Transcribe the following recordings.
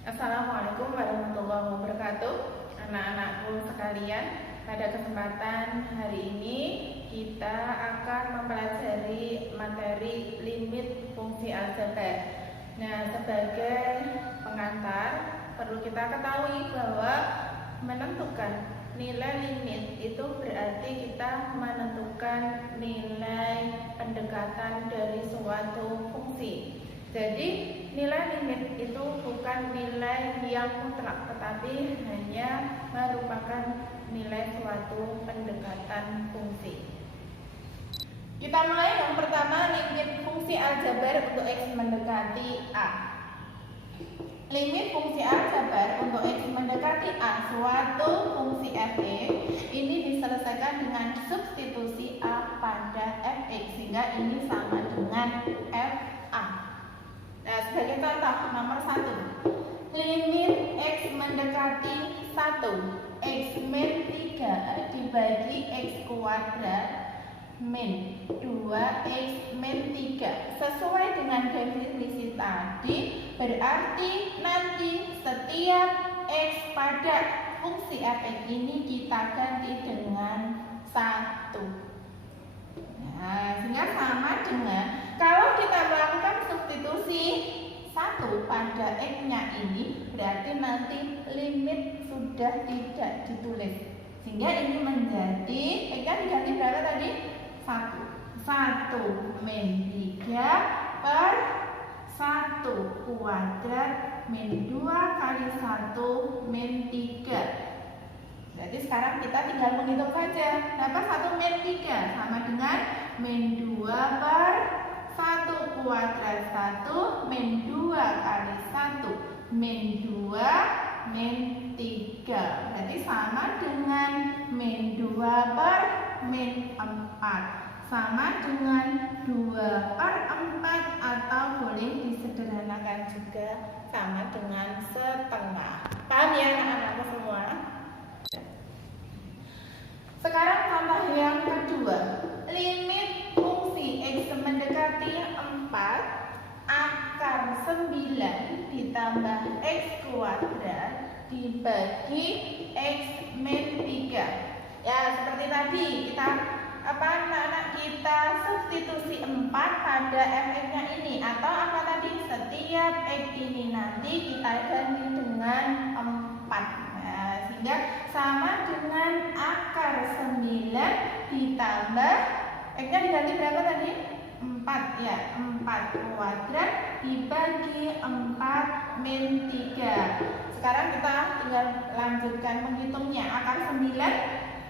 Assalamualaikum warahmatullahi wabarakatuh. Anak-anakku sekalian, pada kesempatan hari ini kita akan mempelajari materi limit fungsi aljabar. Nah, sebagai pengantar perlu kita ketahui bahwa menentukan nilai limit itu berarti kita menentukan nilai pendekatan dari suatu fungsi. Jadi nilai limit itu bukan nilai yang mutlak, tetapi hanya merupakan nilai suatu pendekatan fungsi. Kita mulai yang pertama, limit fungsi aljabar untuk X mendekati A. Limit fungsi aljabar untuk X mendekati A suatu fungsi f(x) ini diselesaikan dengan substitusi A pada fx, sehingga ini sama dengan fa. Nah, sebagai contoh nomor 1, limit X mendekati 1, X min 3 dibagi X kuadrat min 2X min 3. Sesuai dengan definisi tadi, berarti nanti setiap X pada fungsi fx ini kita ganti dengan 1. Nah, sehingga sama dengan kalau kita melakukan substitusi 1 pada X-nya ini, berarti nanti limit sudah tidak ditulis. Sehingga ini menjadi X-nya diganti berapa tadi? 1 min 3 per 1 kuadrat min 2 kali 1 min 3. Jadi sekarang kita tinggal menghitung saja. Dapat 1 min 3 sama dengan min 2 per 1 kuadrat 1 min 2 kali 1 min 2 min 3. Berarti sama dengan min 2 per min 4, sama dengan 2 per 4, atau boleh disederhanakan juga sama dengan setengah. Paham ya anak-anakku semua? Sekarang contoh yang kedua, limit fungsi X mendekati 4 akar 9 ditambah X kuadrat dibagi X min 3. Ya, seperti tadi kita anak-anak kita substitusi 4 pada fx-nya ini, atau apa tadi? Setiap X ini nanti kita ganti dengan 4. Nah, sehingga sama dengan akar 9 ditambah X-nya diganti berapa tadi? 4 ya, 4 kuadrat dibagi 4 min 3. Sekarang kita tinggal lanjutkan menghitungnya. Akar 9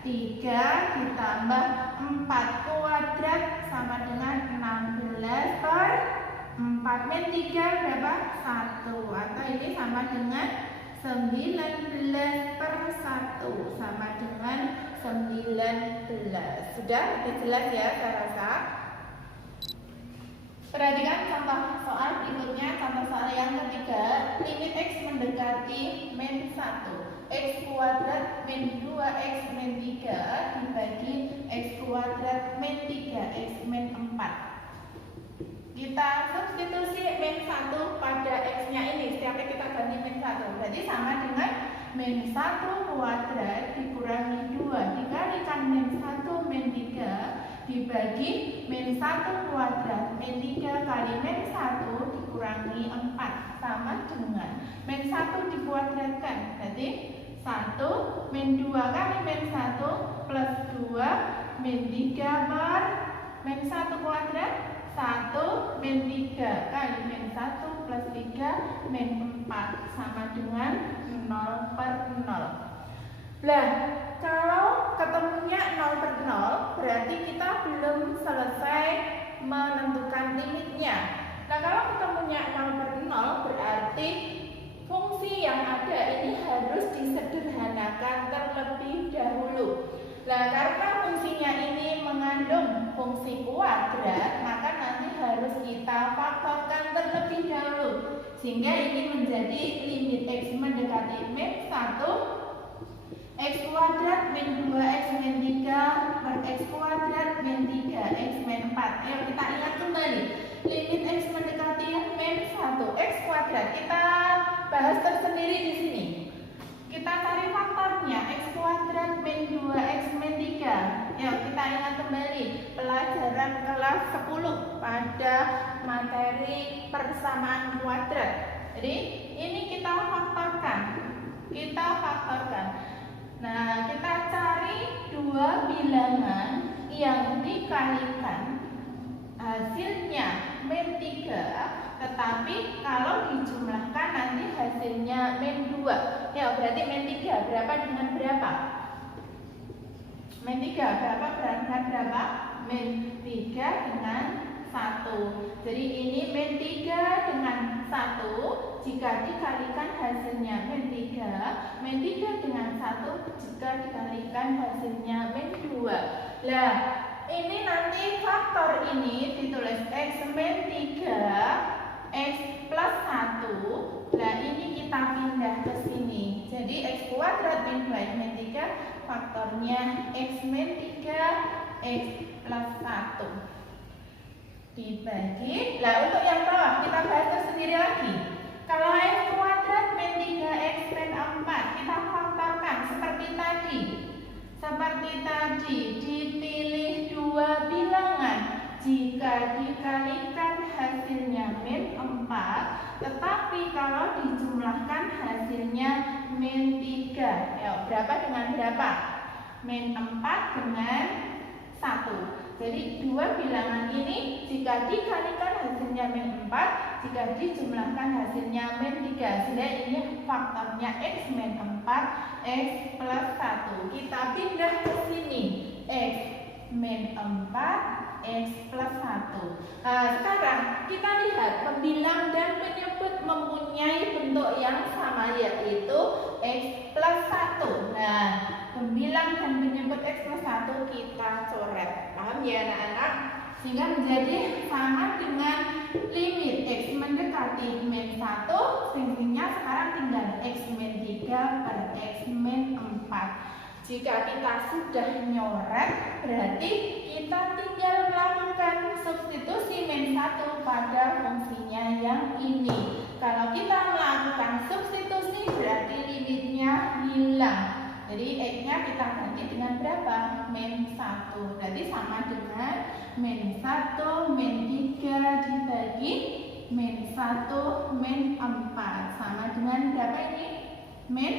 3 ditambah 4 kuadrat sama dengan 16 per 4 min 3 berapa? 1, atau ini sama dengan 19 per 1 sama dengan 19. Sudah lebih jelas ya saya rasa. Perhatikan contoh soal berikutnya, contoh soal yang ketiga, limit X mendekati min 1. X kuadrat min 2X min 3 dibagi X kuadrat min 3X min 4. Kita substitusi min 1 pada X-nya ini, setiap kita ganti min 1. Berarti sama dengan min 1 kuadrat dikurangi 2 dikalikan min 1 min 3 dibagi min 1 kuadrat min 3 kali min 1 dikurangi 4, sama dengan min 1 dikuadratkan. Berarti 1 min 2 kali min 1 plus 2 min 3 per min 1 kuadrat 1 min 3 kali min 1 plus 3 min 4 sama dengan 0 per 0. Nah, kalau ketemunya 0 per 0 berarti kita belum selesai menentukan limitnya. Nah, kalau ketemunya 0 per 0 berarti fungsi yang ada ini harus disederhanakan terlebih dahulu. Nah, karena fungsinya ini mengandung fungsi kuadrat, maka nanti harus kita faktorkan terlebih dahulu. Sehingga ini menjadi limit X mendekati min 1, X kuadrat min 2X min 3 per X kuadrat min 3X min 4. Ayo kita ingat kembali. Limit X mendekati min 1, X kuadrat. Kita bahas tersendiri di sini. Kita cari faktornya x kuadrat min 2x min 3. Yuk kita ingat kembali pelajaran kelas 10 pada materi persamaan kuadrat. Jadi ini kita faktorkan. Nah, kita cari dua bilangan yang dikalikan hasilnya min 3, tetapi kalau dijumlahkan nanti hasilnya min 2. Ya, berarti min 3 berapa dengan berapa? Min 3 berapa dengan berapa? Min 3 dengan 1. Jadi ini min 3 dengan 1 jika dikalikan hasilnya min 3. Min 3 dengan 1 jika dikalikan hasilnya min 2. Lah, ini nanti faktor ini ditulis x min 3 x plus 1. Nah ini kita pindah ke sini. Jadi x kuadrat min 2 min 3 faktornya x min 3 x plus 1 dibagi. Nah untuk yang bawah kita bahas tersendiri lagi. Kalau x kuadrat min 3x min 4 kita faktorkan seperti tadi. Dipilih dua bilangan. Jika dikalikan hasilnya min 4, tetapi kalau dijumlahkan hasilnya min 3. Ya, berapa dengan berapa? Min 4 dengan 1. Jadi dua bilangan ini jika dikalikan hasilnya min 4, jika dijumlahkan hasilnya min 3. Sehingga ini faktornya x min 4 x plus 1. Kita pindah ke sini. X min 4 x plus 1. Nah, sekarang kita lihat pembilang dan penyebut mempunyai bentuk yang sama, yaitu x plus 1. Nah, pembilang dan penyebut x plus 1 kita coret. Paham ya anak-anak? Sehingga menjadi sama dengan limit x mendekati min 1, sehingga sekarang tinggal x min 3 per x min 4. Jika kita sudah nyoret, berarti kita tinggal melakukan substitusi min 1 pada fungsinya yang ini. Kalau kita melakukan substitusi, berarti limitnya hilang. Jadi x-nya kita ganti dengan berapa? Min 1. Berarti sama dengan min 1 min 3 dibagi min 1 min 4. Sama dengan berapa ini? Min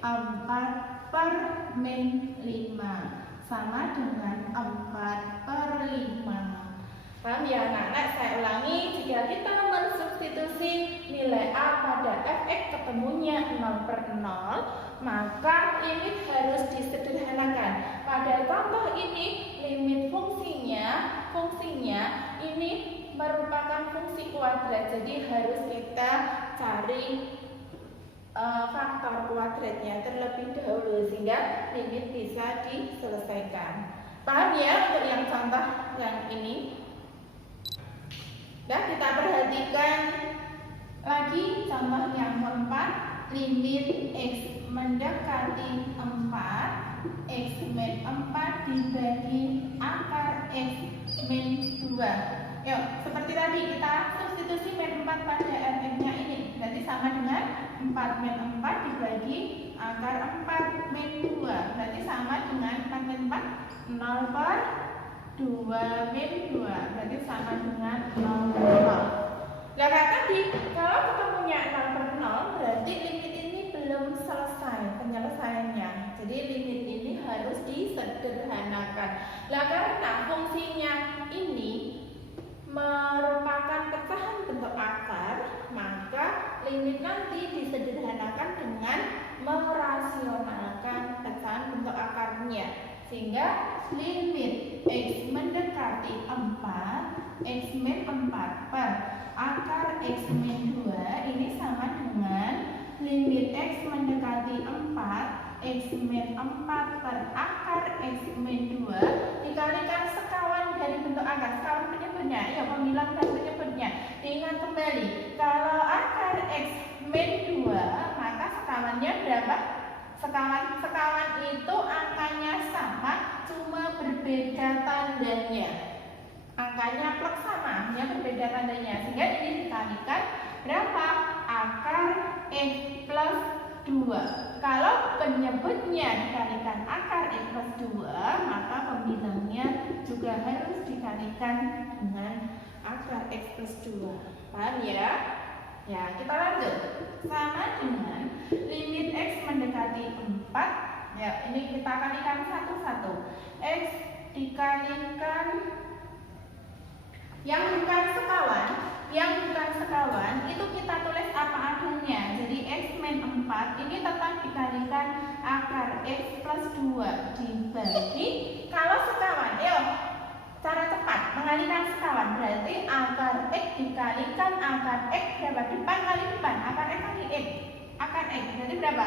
4 per min 5. Sama dengan 4 per 5. Paham ya anak-anak? Saya ulangi, jika kita mensubstitusi nilai A pada fx ketemunya 0 per 0, maka limit harus disederhanakan. Pada contoh ini, limit fungsinya ini merupakan fungsi kuadrat, jadi harus kita cari faktor kuadratnya terlebih dahulu sehingga limit bisa diselesaikan. Paham ya untuk yang contoh yang ini? Dan kita perhatikan lagi contoh yang keempat, limit x mendekati 4 x min 4 dibagi akar x min 2. Yuk, seperti tadi kita substitusi min 4 pada fx-nya ini. Berarti sama dengan 4 min 4 dibagi akar 4 min 2. Berarti sama dengan 4 min 4 0 per 2 min 2. Berarti sama dengan 0 per 0. Nah tadi kalau ketemunya 0 per 0, berarti limit ini belum selesai penyelesaiannya. Jadi limit ini harus disederhanakan. Nah karena fungsinya ini merupakan pecahan bentuk akar, maka limit nanti disederhanakan dengan merasionalkan pecahan bentuk akarnya. Sehingga limit x mendekati 4 x min 4 per akar x min 2 ini sama dengan limit x mendekati 4 x min 4 per akar x min 2 dikalikan sekawan dari bentuk akar, sekawan penyebutnya, ya pembilang dan penyebutnya. Diingat kembali, kalau akar x min 2 maka sekawannya berapa? Sekawan itu angkanya sama, cuma berbeda tandanya. Angkanya plus sama, hanya berbeda tandanya. Sehingga ini dikalikan berapa? Akar x 2. Kalau penyebutnya dikalikan akar X plus 2, maka pembilangnya juga harus dikalikan dengan akar X plus 2. Paham ya? Ya, kita lanjut. Sama dengan limit X mendekati 4. Ya, ini kita kalikan satu-satu. X dikalikan yang bukan sekawan itu kita tulis apa adanya. Jadi X min 4 ini tetap dikalikan akar X plus 2 dibagi, kalau sekawan, cara cepat mengalihkan sekawan berarti akar X dikalikan akar X berapa? Depan kali depan, akar X kali X. Akar X berarti berapa?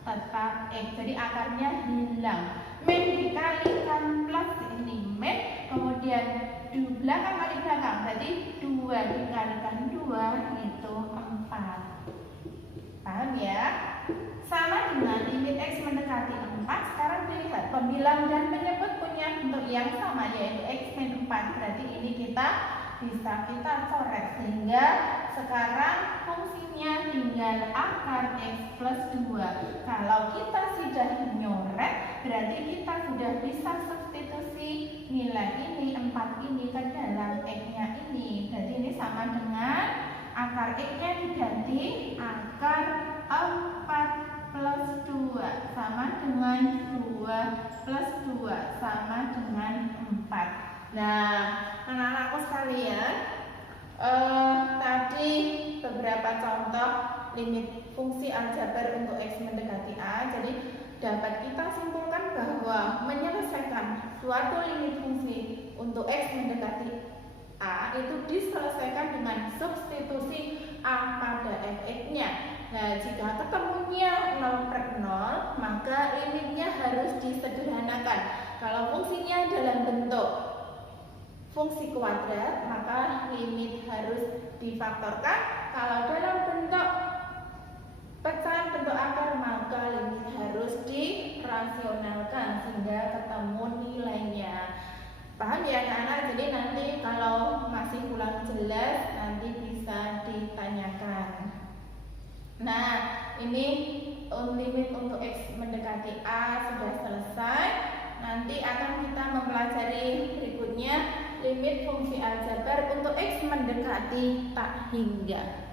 Tetap X, jadi akarnya hilang. Min dikalikan plus, ini min, kemudian di belakang kali belakang, berarti 2 dikalikan 2 itu 4. Paham ya? Sama dengan limit X mendekati 4. Sekarang dilihat pembilang dan penyebut punya bentuk yang sama, yaitu X min 4. Berarti ini bisa kita coret, sehingga sekarang fungsinya tinggal akar X plus 2. Kalau kita sudah menyoret, berarti kita sudah bisa substitusi nilai ini 4 ini ke dalam X-nya ini. Berarti ini sama dengan akar X-nya diganti akar 4 plus 2 sama dengan 2 plus 2 sama dengan 4. Nah, anak-anakku sekalian, tadi beberapa contoh limit fungsi aljabar untuk X mendekati A. Jadi dapat kita simpulkan bahwa menyelesaikan suatu limit fungsi untuk X mendekati A itu diselesaikan dengan substitusi A pada fx-nya. Nah, jika ketemunya 0/0, maka limitnya harus disederhanakan. Kalau fungsinya dalam bentuk fungsi kuadrat, maka limit harus difaktorkan. Kalau dalam bentuk pecahan bentuk akar, maka limit harus dirasionalkan sehingga ketemu nilainya. Paham ya anak-anak? Jadi nanti kalau masih kurang jelas, nanti bisa ditanyakan. Nah, ini limit untuk X mendekati A sudah selesai. Nanti akan kita mempelajari berikutnya limit fungsi aljabar untuk X mendekati tak hingga.